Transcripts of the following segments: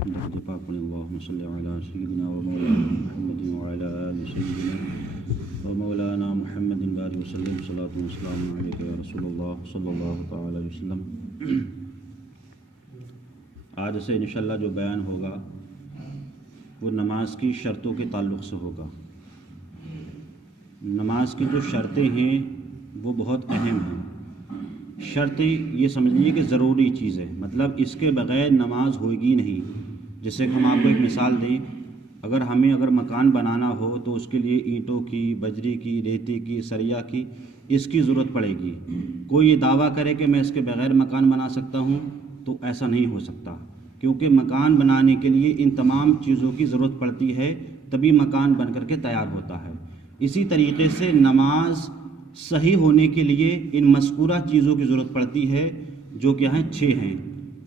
درود پاک پڑھیں اللہم صلی علی سیدنا و مولانا محمد وعلی آل سیدنا و مولانا محمد بارک وسلم صلاۃ و سلام علیک یا رسول اللہ صلی اللہ تعالی علیہ وسلم۔ آج سے انشاءاللہ جو بیان ہوگا وہ نماز کی شرطوں کے تعلق سے ہوگا۔ نماز کی جو شرطیں ہیں وہ بہت اہم ہیں۔ شرط یہ سمجھ لیجیے کہ ضروری چیز ہے، مطلب اس کے بغیر نماز ہوگی نہیں۔ جیسے کہ ہم آپ کو ایک مثال دیں، اگر مکان بنانا ہو تو اس کے لیے اینٹوں کی، بجری کی، ریتی کی، سریا کی، اس کی ضرورت پڑے گی۔ کوئی یہ دعویٰ کرے کہ میں اس کے بغیر مکان بنا سکتا ہوں تو ایسا نہیں ہو سکتا، کیونکہ مکان بنانے کے لیے ان تمام چیزوں کی ضرورت پڑتی ہے، تبھی مکان بن کر کے تیار ہوتا ہے۔ اسی طریقے سے نماز صحیح ہونے کے لیے ان مذکورہ چیزوں کی ضرورت پڑتی ہے، جو کہ ہیں 6 ہیں۔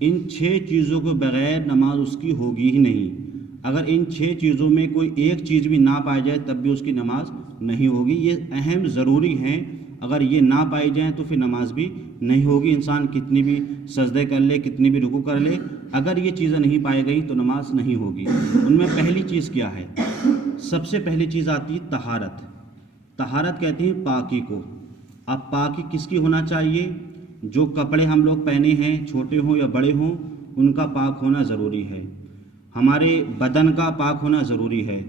ان 6 چیزوں کے بغیر نماز اس کی ہوگی ہی نہیں۔ اگر ان 6 چیزوں میں کوئی ایک چیز بھی نہ پائی جائے تب بھی اس کی نماز نہیں ہوگی۔ یہ اہم ضروری ہیں، اگر یہ نہ پائی جائیں تو پھر نماز بھی نہیں ہوگی۔ انسان کتنی بھی سجدے کر لے، کتنی بھی رکوع کر لے، اگر یہ چیزیں نہیں پائی گئی تو نماز نہیں ہوگی۔ ان میں پہلی چیز کیا ہے؟ سب سے پہلی چیز آتی ہے طہارت۔ طہارت کہتے ہیں پاکی کو۔ اب پاکی کس کی ہونا چاہیے؟ جو کپڑے ہم لوگ پہنے ہیں، چھوٹے ہوں یا بڑے ہوں، ان کا پاک ہونا ضروری ہے۔ ہمارے بدن کا پاک ہونا ضروری ہے۔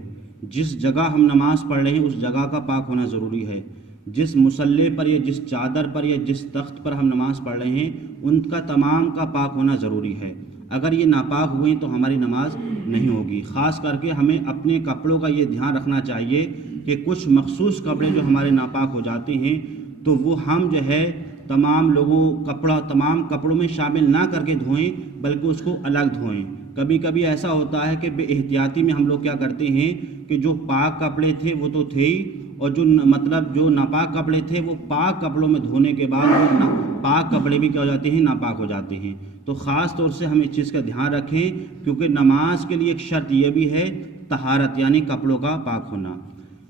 جس جگہ ہم نماز پڑھ رہے ہیں اس جگہ کا پاک ہونا ضروری ہے۔ جس مصلی پر یا جس چادر پر یا جس تخت پر ہم نماز پڑھ رہے ہیں ان کا تمام کا پاک ہونا ضروری ہے۔ اگر یہ ناپاک ہوئیں تو ہماری نماز نہیں ہوگی۔ خاص کر کے ہمیں اپنے کپڑوں کا یہ دھیان رکھنا چاہیے کہ کچھ مخصوص کپڑے جو ہمارے ناپاک ہو جاتے ہیں تو وہ ہم جو ہے تمام کپڑوں میں شامل نہ کر کے دھوئیں، بلکہ اس کو الگ دھوئیں۔ کبھی کبھی ایسا ہوتا ہے کہ بے احتیاطی میں ہم لوگ کیا کرتے ہیں کہ جو پاک کپڑے تھے وہ تو تھے ہی، اور جو ناپاک کپڑے تھے وہ پاک کپڑوں میں دھونے کے بعد وہ پاک کپڑے بھی کیا ہو جاتے ہیں؟ ناپاک ہو جاتے ہیں۔ تو خاص طور سے ہم اس چیز کا دھیان رکھیں، کیونکہ نماز کے لیے ایک شرط یہ بھی ہے طہارت، یعنی کپڑوں کا پاک ہونا۔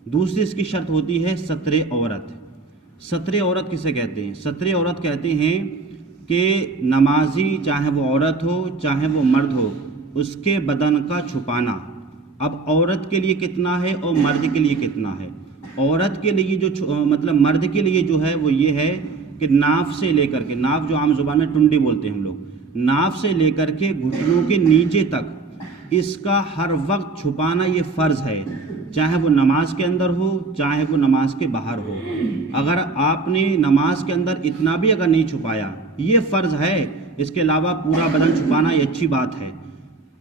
دوسری اس کی شرط ہوتی ہے ستر عورت۔ ستر عورت کسے کہتے ہیں؟ ستر عورت کہتے ہیں کہ نمازی چاہے وہ عورت ہو چاہے وہ مرد ہو، اس کے بدن کا چھپانا۔ اب عورت کے لیے کتنا ہے اور مرد کے لیے کتنا ہے؟ عورت کے لیے مرد کے لیے جو ہے وہ یہ ہے کہ ناف سے لے کر کے، ناف جو عام زبان میں ٹنڈی بولتے ہیں ہم لوگ، ناف سے لے کر کے گھٹنوں کے نیچے تک اس کا ہر وقت چھپانا یہ فرض ہے، چاہے وہ نماز کے اندر ہو چاہے وہ نماز کے باہر ہو۔ اگر آپ نے نماز کے اندر اتنا بھی اگر نہیں چھپایا، یہ فرض ہے، اس کے علاوہ پورا بدن چھپانا یہ اچھی بات ہے۔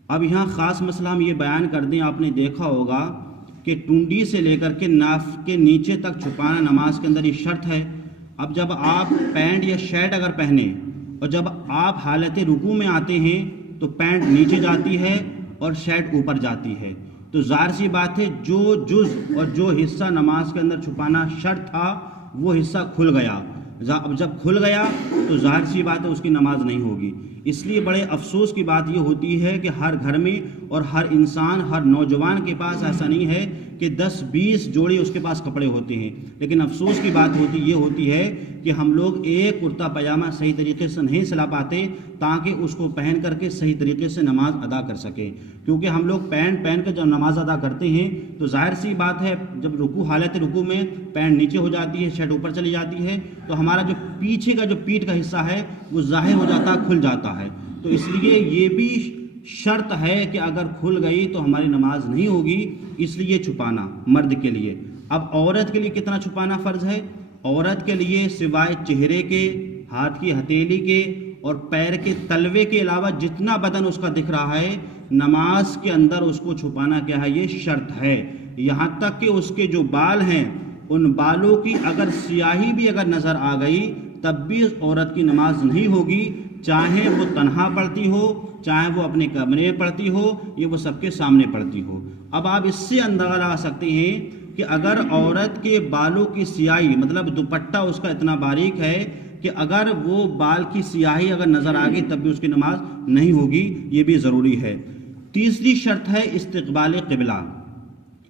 اب یہاں خاص مسئلہ ہم یہ بیان کر دیں، آپ نے دیکھا ہوگا کہ ٹونڈی سے لے کر کے ناف کے نیچے تک چھپانا نماز کے اندر یہ شرط ہے۔ اب جب آپ پینٹ یا شرٹ اگر پہنیں اور جب آپ حالت رکوع میں آتے ہیں تو پینٹ نیچے جاتی ہے اور شرٹ اوپر جاتی ہے، تو ظاہر سی بات ہے جو جز اور جو حصہ نماز کے اندر چھپانا شرط تھا وہ حصہ کھل گیا۔ اب جب کھل گیا تو ظاہر سی بات ہے اس کی نماز نہیں ہوگی۔ اس لیے بڑے افسوس کی بات یہ ہوتی ہے کہ ہر گھر میں اور ہر انسان، ہر نوجوان کے پاس ایسا نہیں ہے کہ 10-20 جوڑی اس کے پاس کپڑے ہوتے ہیں، لیکن افسوس کی بات یہ ہوتی ہے کہ ہم لوگ ایک کرتا پاجامہ صحیح طریقے سے نہیں سلا پاتے تاکہ اس کو پہن کر کے صحیح طریقے سے نماز ادا کر سکیں۔ کیونکہ ہم لوگ پینٹ پہن کے جب نماز ادا کرتے ہیں تو ظاہر سی بات ہے جب حالت رکوع میں پینٹ نیچے ہو جاتی ہے، شرٹ اوپر چلی جاتی ہے، تو ہمارا جو پیچھے کا جو پیٹھ کا حصہ ہے وہ ظاہر ہو جاتا ہے، کھل جاتا ہے۔ تو اس لیے یہ بھی شرط ہے کہ اگر کھل گئی تو ہماری نماز نہیں ہوگی، اس لیے چھپانا مرد کے لیے۔ اب عورت کے لیے کتنا چھپانا فرض ہے؟ عورت کے لیے سوائے چہرے کے، ہاتھ کی ہتھیلی کے اور پیر کے تلوے کے علاوہ جتنا بدن اس کا دکھ رہا ہے، نماز کے اندر اس کو چھپانا کیا ہے؟ یہ شرط ہے۔ یہاں تک کہ اس کے جو بال ہیں ان بالوں کی اگر سیاہی بھی اگر نظر آ گئی تب بھی اس عورت کی نماز نہیں ہوگی، چاہے وہ تنہا پڑھتی ہو چاہے وہ اپنے کمرے میں پڑھتی ہو یا وہ سب کے سامنے پڑھتی ہو۔ اب آپ اس سے اندازہ لگا سکتے ہیں کہ اگر عورت کے بالوں کی سیاہی، مطلب دوپٹہ اس کا اتنا باریک ہے کہ اگر وہ بال کی سیاہی اگر نظر آ گئی تب بھی اس کی نماز نہیں ہوگی، یہ بھی ضروری ہے۔ تیسری شرط ہے استقبال قبلہ۔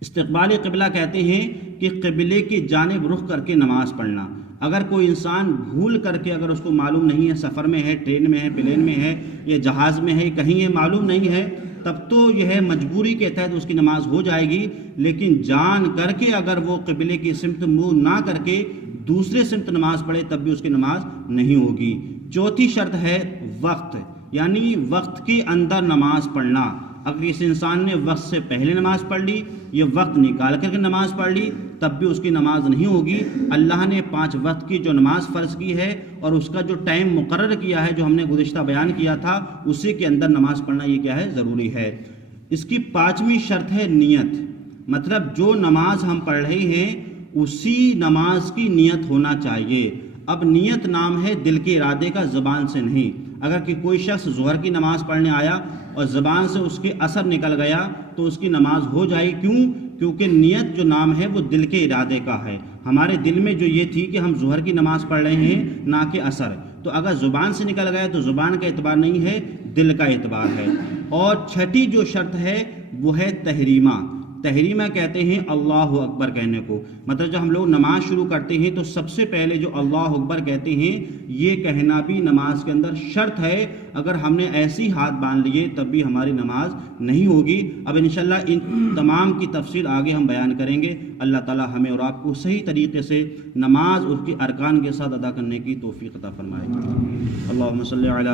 استقبال قبلہ کہتے ہیں کہ قبلے کی جانب رخ کر کے نماز پڑھنا۔ اگر کوئی انسان بھول کر کے، اگر اس کو معلوم نہیں ہے، سفر میں ہے، ٹرین میں ہے، پلین میں ہے یا جہاز میں ہے، کہیں یہ معلوم نہیں ہے، تب تو یہ ہے مجبوری کے تحت اس کی نماز ہو جائے گی، لیکن جان کر کے اگر وہ قبلے کی سمت منہ نہ کر کے دوسرے سمت نماز پڑھے تب بھی اس کی نماز نہیں ہوگی۔ چوتھی شرط ہے وقت، یعنی وقت کے اندر نماز پڑھنا۔ اگر کسی انسان نے وقت سے پہلے نماز پڑھ لی، یہ وقت نکال کر کے نماز پڑھ لی، تب بھی اس کی نماز نہیں ہوگی۔ اللہ نے 5 وقت کی جو نماز فرض کی ہے اور اس کا جو ٹائم مقرر کیا ہے، جو ہم نے گزشتہ بیان کیا تھا، اسی کے اندر نماز پڑھنا یہ کیا ہے؟ ضروری ہے۔ اس کی 5ویں شرط ہے نیت، مطلب جو نماز ہم پڑھ رہے ہیں اسی نماز کی نیت ہونا چاہیے۔ اب نیت نام ہے دل کے ارادے کا، زبان سے نہیں۔ اگر کہ کوئی شخص ظہر کی نماز پڑھنے آیا اور زبان سے اس کے اثر نکل گیا تو اس کی نماز ہو جائے، کیوں؟ کیونکہ نیت جو نام ہے وہ دل کے ارادے کا ہے۔ ہمارے دل میں جو یہ تھی کہ ہم ظہر کی نماز پڑھ رہے ہیں، نہ کہ اثر، تو اگر زبان سے نکل گیا تو زبان کا اعتبار نہیں ہے، دل کا اعتبار ہے۔ اور 6ٹھی جو شرط ہے وہ ہے تحریمہ۔ تحریمہ کہتے ہیں اللہ اکبر کہنے کو، مطلب جب ہم لوگ نماز شروع کرتے ہیں تو سب سے پہلے جو اللہ اکبر کہتے ہیں یہ کہنا بھی نماز کے اندر شرط ہے۔ اگر ہم نے ایسی ہاتھ باندھ لیے تب بھی ہماری نماز نہیں ہوگی۔ اب انشاءاللہ ان تمام کی تفصیل آگے ہم بیان کریں گے۔ اللہ تعالی ہمیں اور آپ کو صحیح طریقے سے نماز اس کے ارکان کے ساتھ ادا کرنے کی توفیق عطا فرمائے۔ اللہم صلی علی